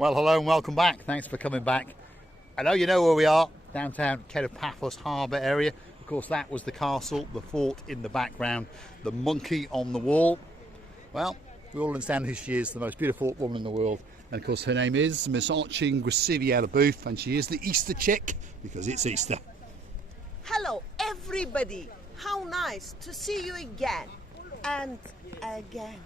Well, hello and welcome back. Thanks for coming back. I know you know where we are, downtown Paphos Harbour area. Of course, that was the castle, the fort in the background, the monkey on the wall. Well, we all understand who she is, the most beautiful woman in the world. And of course, her name is Miss Arching Booth, and she is the Easter chick because it's Easter. Hello, everybody. How nice to see you again and again.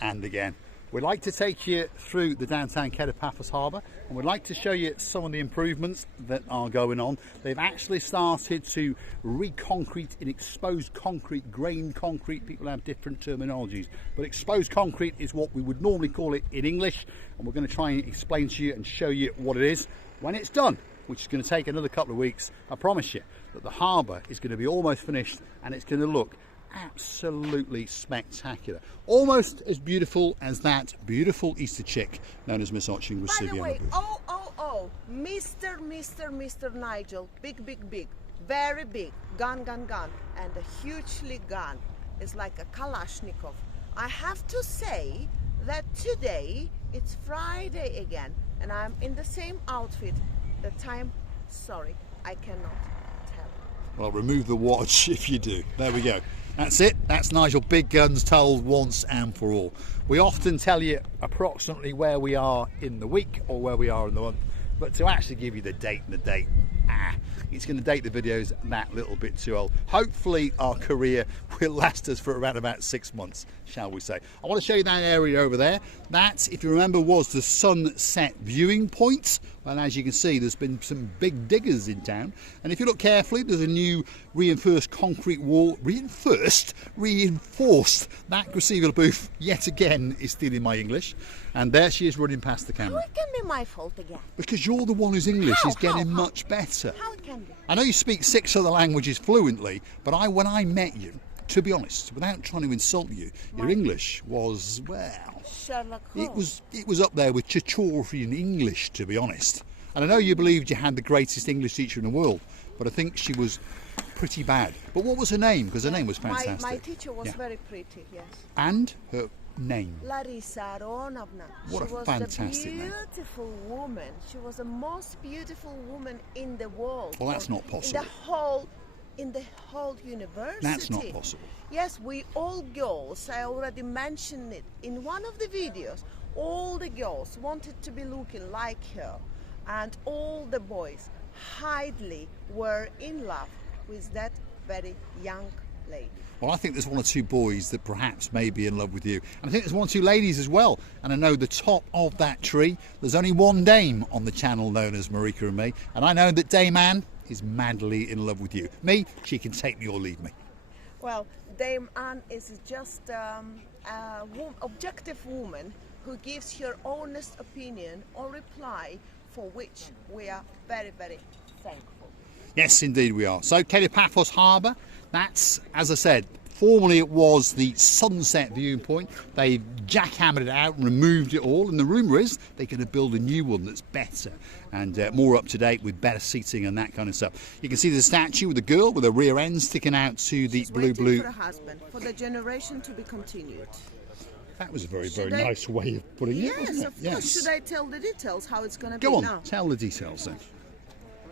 And again. We'd like to take you through the downtown Paphos Harbour, and we'd like to show you some of the improvements that are going on. They've actually started to re-concrete in exposed concrete, grain concrete. People have different terminologies, but exposed concrete is what we would normally call it in English, and we're going to try and explain to you and show you what it is when it's done, which is going to take another couple of weeks. I promise you that the harbour is going to be almost finished, and it's going to look absolutely spectacular, almost as beautiful as that beautiful Easter chick known as Miss Arching. By the way, Mr. Nigel, big, very big, gun, and a hugely gun. It's like a Kalashnikov. I have to say that today it's Friday again, and I'm in the same outfit. The time, sorry, I cannot tell. Well, remove the watch if you do. There we go. That's it. That's Nigel Big Guns told once and for all. We often tell you approximately where we are in the week or where we are in the month, but to actually give you the date and the date, it's going to date the videos that little bit too old. Hopefully our career will last us for around about 6 months, shall we say. I want to show you that area over there. That, if you remember, was the sunset viewing point. Well, as you can see, there's been some big diggers in town, and if you look carefully, there's a new reinforced concrete wall. Reinforced. That Graciela Booth yet again is stealing my English, and there she is running past the camera. How it can be my fault again? Because you're the one whose English is getting much better. How it can be? I know you speak 6 other languages fluently, but when I met you, to be honest, without trying to insult you, your English was, well, Sherlock Holmes. It was up there with Chaucerian English, to be honest. And I know you believed you had the greatest English teacher in the world, but I think she was pretty bad. But what was her name? Because her name was fantastic. My teacher was very pretty, yes. And her name? Larissa Aronovna. What a fantastic name. She was a beautiful woman. She was the most beautiful woman in the world. Well, that's not possible. In the whole university. That's not possible. Yes, we all girls, I already mentioned it in one of the videos, all the girls wanted to be looking like her, and all the boys hardly were in love with that very young lady. Well, I think there's 1 or 2 boys that perhaps may be in love with you. And I think there's 1 or 2 ladies as well. And I know the top of that tree, there's only one dame on the channel known as Marika and me. And I know that Dame Anne is madly in love with you. Me, she can take me or leave me. Well, Dame Anne is just an objective woman who gives her honest opinion or reply, for which we are very, very thankful. Yes, indeed we are. So, Paphos Harbour, that's, as I said, formerly it was the sunset viewing point. They've jackhammered it out and removed it all, and the rumour is they're going to build a new one that's better and more up to date with better seating and that kind of stuff. You can see the statue with the girl with her rear end sticking out to the blue. For a husband, for the generation to be continued. That was a very nice way of putting it, wasn't it? Yes, of course. Should I tell the details how it's going to be now? Go on, now? tell the details then.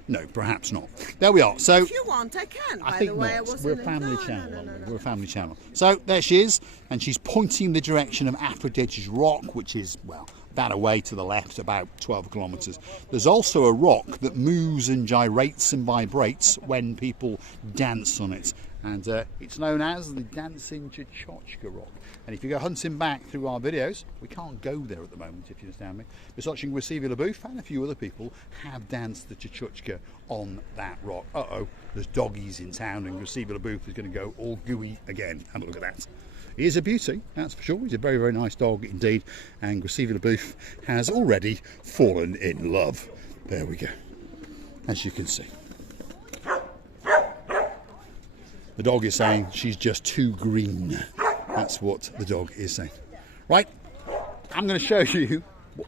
No, perhaps not. There we are. So if you want, I can. I think not. We're a family channel. We're a family channel. So there she is, and she's pointing the direction of Aphrodite's Rock, which is, well, that away to the left, about 12 kilometres. There's also a rock that moves and gyrates and vibrates when people dance on it. And it's known as the Dancing Chichochka Rock. And if you go hunting back through our videos, we can't go there at the moment, if you understand me. Miss Arching Booth and a few other people have danced the Chichochka on that rock. There's doggies in town, and Graciela Booth is going to go all gooey again. Have a look at that. He is a beauty, that's for sure. He's a very, very nice dog indeed. And Graciela Booth has already fallen in love. There we go, as you can see. The dog is saying she's just too green. That's what the dog is saying. Right, I'm going to show you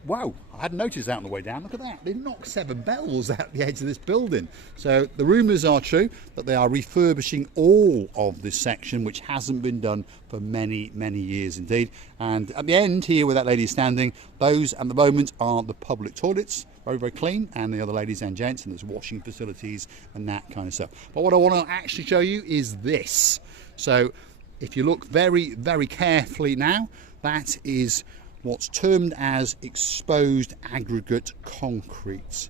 Wow, I hadn't noticed that on the way down. Look at that. They knocked 7 bells out the edge of this building. So the rumours are true that they are refurbishing all of this section, which hasn't been done for many, many years indeed. And at the end here where that lady is standing, those at the moment are the public toilets. Very, very clean, and the other ladies and gents, and there's washing facilities and that kind of stuff. But what I want to actually show you is this. So if you look very, very carefully now, that is what's termed as exposed aggregate concrete.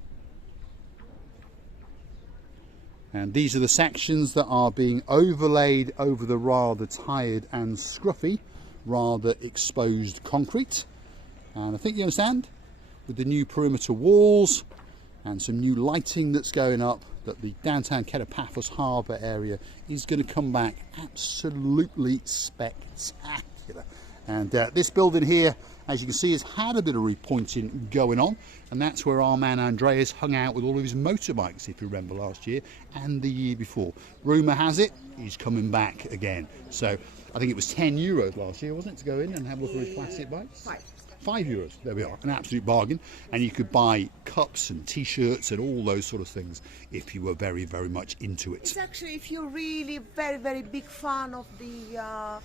And these are the sections that are being overlaid over the rather tired and scruffy, rather exposed concrete. And I think you understand, with the new perimeter walls and some new lighting that's going up, that the downtown Paphos Harbour area is going to come back absolutely spectacular. And this building here, as you can see, has had a bit of repointing going on, and that's where our man Andreas hung out with all of his motorbikes, if you remember, last year and the year before. Rumour has it he's coming back again. So I think it was €10 last year, wasn't it, to go in and have a look at his classic bikes? €5. There we are, an absolute bargain. And you could buy cups and t-shirts and all those sort of things if you were very, very much into it. It's actually, if you're really very, very big fan of the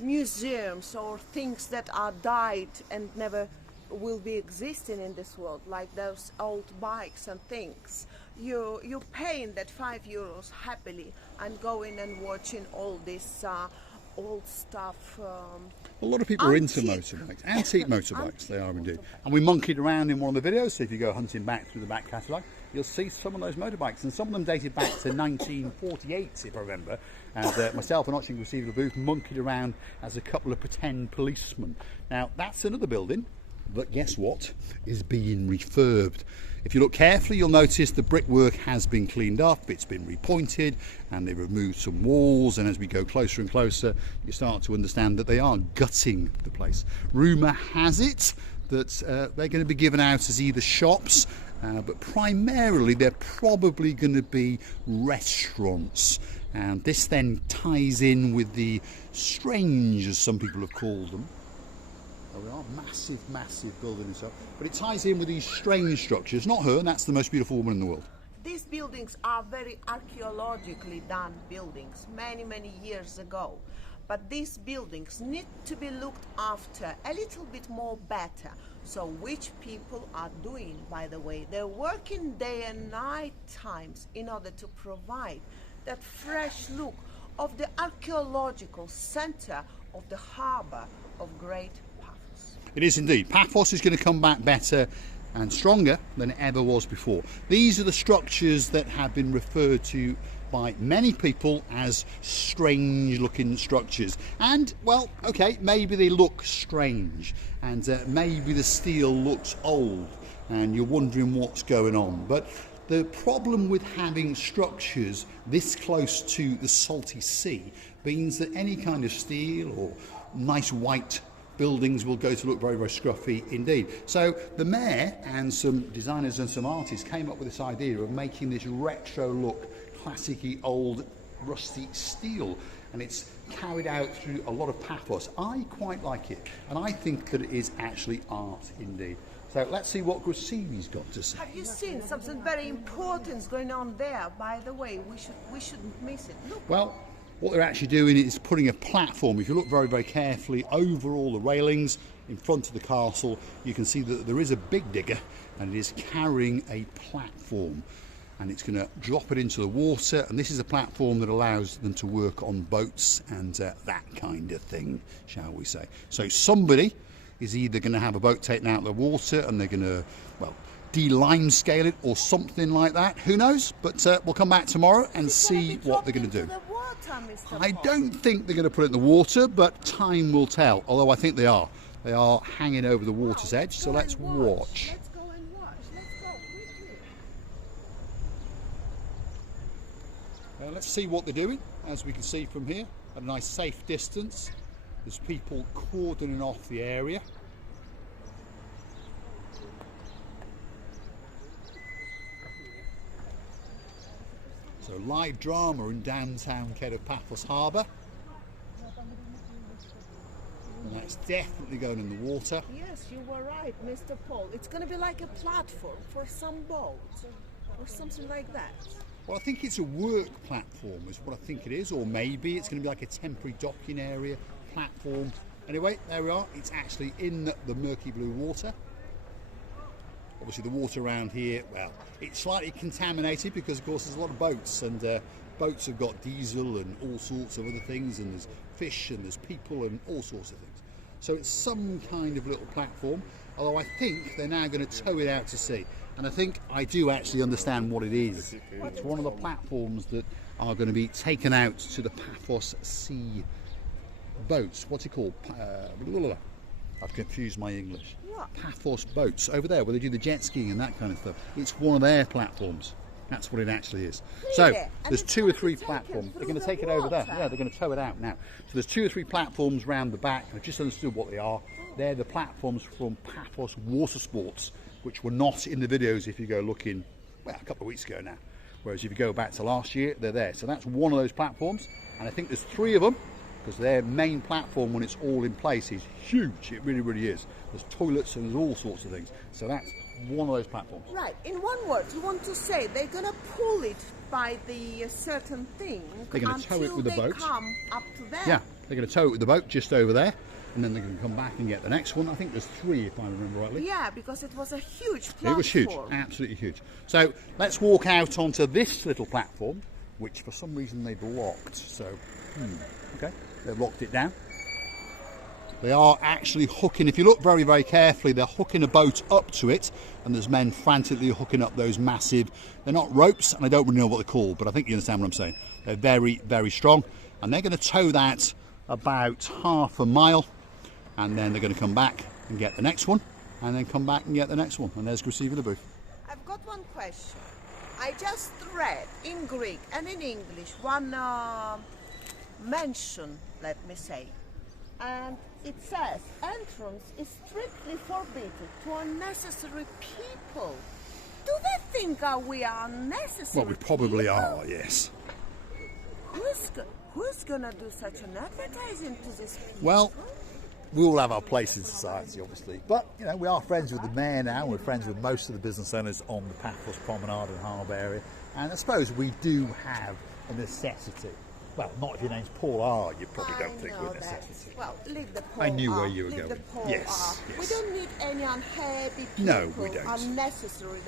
museums or things that are died and never will be existing in this world, like those old bikes and things, you're paying that €5 happily and going and watching all this old stuff. A lot of people are into motorbikes, antique motorbikes, they are indeed. And we monkeyed around in one of the videos, so if you go hunting back through the back catalogue, you'll see some of those motorbikes, and some of them dated back to 1948, if I remember. And myself and Otching received a booth, monkeyed around as a couple of pretend policemen. Now, that's another building that, guess what, is being refurbed. If you look carefully, you'll notice the brickwork has been cleaned up, it's been repointed, and they've removed some walls, and as we go closer and closer, you start to understand that they are gutting the place. Rumour has it that they're going to be given out as either shops, but primarily they're probably going to be restaurants. And this then ties in with the strange, as some people have called them. There we are, massive, massive building itself. But it ties in with these strange structures. Not her, and that's the most beautiful woman in the world. These buildings are very archaeologically done buildings, many, many years ago. But these buildings need to be looked after a little bit more better. So which people are doing, by the way, they're working day and night times in order to provide that fresh look of the archaeological center of the harbour of Great Paphos. It is indeed. Paphos is going to come back better and stronger than it ever was before. These are the structures that have been referred to by many people as strange looking structures. And, well, okay, maybe they look strange, and maybe the steel looks old and you're wondering what's going on. But the problem with having structures this close to the salty sea means that any kind of steel or nice white buildings will go to look very, very scruffy indeed. So the mayor and some designers and some artists came up with this idea of making this retro look, classic-y old rusty steel, and it's carried out through a lot of Paphos. I quite like it, and I think that it is actually art indeed. So let's see what Grassini's got to say. Have you seen something very important going on there? By the way, we shouldn't miss it. Look. Well, what they're actually doing is putting a platform. If you look very, very carefully over all the railings in front of the castle, you can see that there is a big digger, and it is carrying a platform, and it's going to drop it into the water. And this is a platform that allows them to work on boats and that kind of thing, shall we say. So somebody is either going to have a boat taken out of the water and they're going to, well, de-limescale it or something like that. Who knows? But we'll come back tomorrow and see what they're going to do. I don't think they're going to put it in the water, but time will tell. Although I think they are. They are hanging over the water's edge, so let's watch. Let's go and watch. Let's go quickly. Let's see what they're doing. As we can see from here, at a nice safe distance, there's people cordoning off the area. So live drama in downtown Paphos Harbour. And that that's definitely going in the water. Yes, you were right, Mr. Paul. It's going to be like a platform for some boat or something like that. Well, I think it's a work platform is what I think it is, or maybe it's going to be like a temporary docking area platform. Anyway, there we are. It's actually in the murky blue water. Obviously the water around here, well, it's slightly contaminated because of course there's a lot of boats, and boats have got diesel and all sorts of other things, and there's fish and there's people and all sorts of things. So it's some kind of little platform, although I think they're now going to tow it out to sea. And I think I do actually understand what it is. It's one of the platforms that are going to be taken out to the Paphos Sea boats. What's it called? I've confused my English. What? Paphos boats, over there where they do the jet skiing and that kind of stuff. It's one of their platforms. That's what it actually is. So there's 2 or 3 platforms. They're going to take it over there. Yeah, they're going to tow it out now. So there's 2 or 3 platforms round the back. I've just understood what they are. They're the platforms from Paphos Water Sports, which were not in the videos if you go looking, well, a couple of weeks ago now. Whereas if you go back to last year, they're there. So that's one of those platforms. And I think there's 3 of them, because their main platform, when it's all in place, is huge. It really, really is. There's toilets and there's all sorts of things. So that's one of those platforms. Right. In one word, you want to say they're going to pull it by the certain thing They're going to tow it with the boat. Come up to there. Yeah, they're going to tow it with the boat just over there, and then they're going to come back and get the next one. I think there's 3, if I remember rightly. Yeah, because it was a huge platform. It was huge, absolutely huge. So let's walk out onto this little platform, which for some reason they've locked. So, okay, they've locked it down. They are actually hooking, if you look very, very carefully, they're hooking a boat up to it, and there's men frantically hooking up those massive, they're not ropes, and I don't really know what they're called, but I think you understand what I'm saying. They're very, very strong, and they're going to tow that about half a mile, and then they're going to come back and get the next one, and then come back and get the next one, and there's Gracie in the booth. I've got one question. I just read in Greek and in English one mention, let me say, and it says entrance is strictly forbidden to unnecessary people. Do they think we are unnecessary? Well, we probably people? are, yes. Who's gonna do such an advertising to this people? Well, we all have our place in society, obviously, but you know, we are friends with the mayor now. We're friends with most of the business owners on the Paphos Promenade and Harbour area, and I suppose we do have a necessity. Well, not if your name's Paul R. You probably don't think we're necessity. Well, leave the Paul I knew R. where you were leave going. The Paul Yes, R. yes. We don't need any unhappy people. No, we don't. Unnecessary.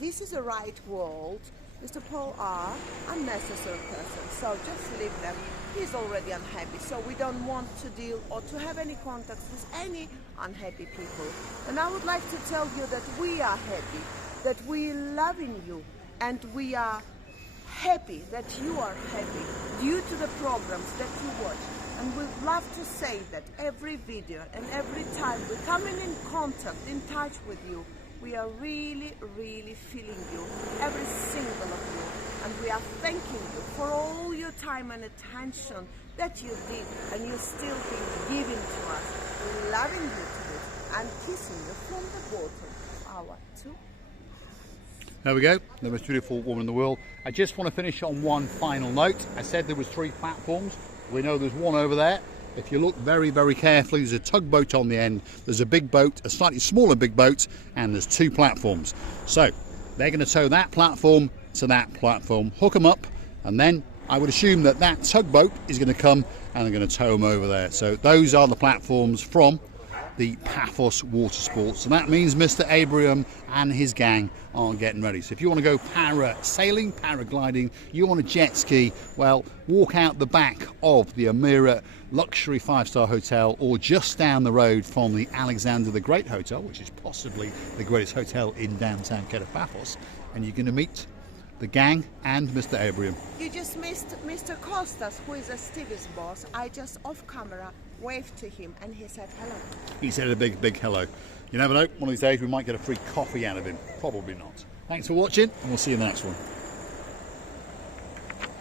This is a right world. Mr. Paul R. Unnecessary person. So just leave them. He's already unhappy. So we don't want to deal or to have any contact with any unhappy people. And I would like to tell you that we are happy, that we loving you, and we are happy that you are happy due to the programs that you watch. And we'd love to say that every video and every time we're coming in contact, in touch with you, we are really, really feeling you, every single of you. And we are thanking you for all your time and attention that you did and you still been giving to us. We're loving you to it and kissing you from the bottom of our 2. There we go, the most beautiful woman in the world. I just want to finish on one final note. I said there was 3 platforms. We know there's one over there. If you look very, very carefully, there's a tugboat on the end. There's a big boat, a slightly smaller big boat, and there's 2 platforms. So they're going to tow that platform to that platform, hook them up, and then I would assume that that tugboat is going to come and they're going to tow them over there. So those are the platforms from the Paphos Water Sports, and that means Mr. Abraham and his gang are getting ready. So if you want to go parasailing, paragliding, you want to jet ski, well, walk out the back of the Amira luxury 5-star hotel, or just down the road from the Alexander the Great Hotel, which is possibly the greatest hotel in downtown Paphos, and you're going to meet the gang and Mr. Abraham. You just missed Mr. Costas, who is a Stevie's boss. I just off camera waved to him and he said hello. He said a big, big hello. You never know, one of these days we might get a free coffee out of him. Probably not. Thanks for watching, and we'll see you in the next one.